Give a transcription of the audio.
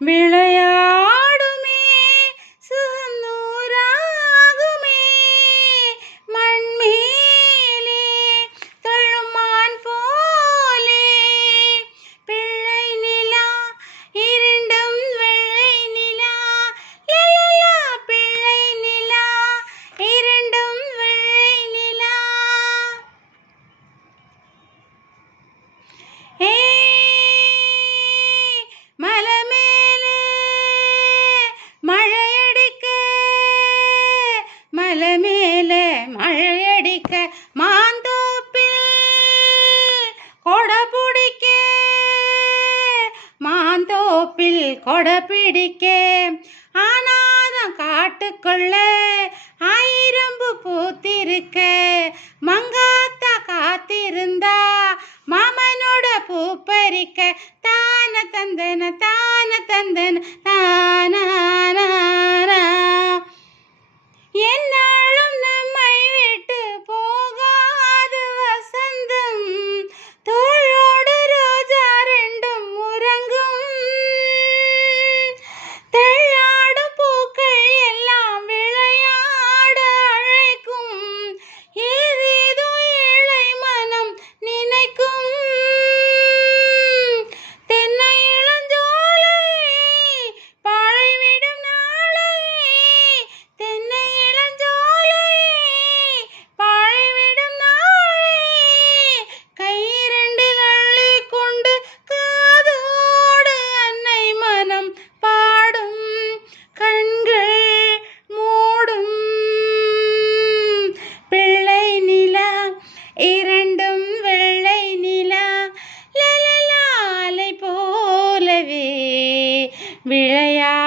விளையாடுமே சுகநூறாகுமே மண்மேலே தொழுமான் போலே பிள்ளை நிலா இரண்டும் வெள்ளை நிலா லலலா பிள்ளை நிலா இரண்டும் வெள்ளை நிலா ஏ மலை மேலே மழையடிக்க மலை மேலே மழையடிக்க மாந்தோப்பில் கொடை பிடிக்க மாந்தோப்பில் கொடை பிடிக்க ஆனாரம் காட்டுக்குள்ள ஆயிரம்பு பூத்திருக்க மங்காத்தா காத்திருந்தா மாமனோட பூ பறிக்க தான தந்தன தானானா என்னாலும் நம்மை விட்டு போகாது வசந்தம் தோளோடு ரோஜா ரெண்டும் உறங்கும் தள்ளாடும் பூக்கள் எல்லாம் விளையாட அழைக்கும் ஏதேதோ ஏழை மனம் நினைக்கும் தென்னை இளஞ்சோலை பாழைவிடும் நாளை தென்னை இளஞ்சோலை பாழைவிடும் நாளை கையிரண்டில் அள்ளி கொண்டு காதோடு அன்னை மனம் பாடும் கண்கள் மூடும் பிள்ளை நிலா இரண்டும் வெள்ளை நிலா லலலா அலை போலவே விளையாடுமே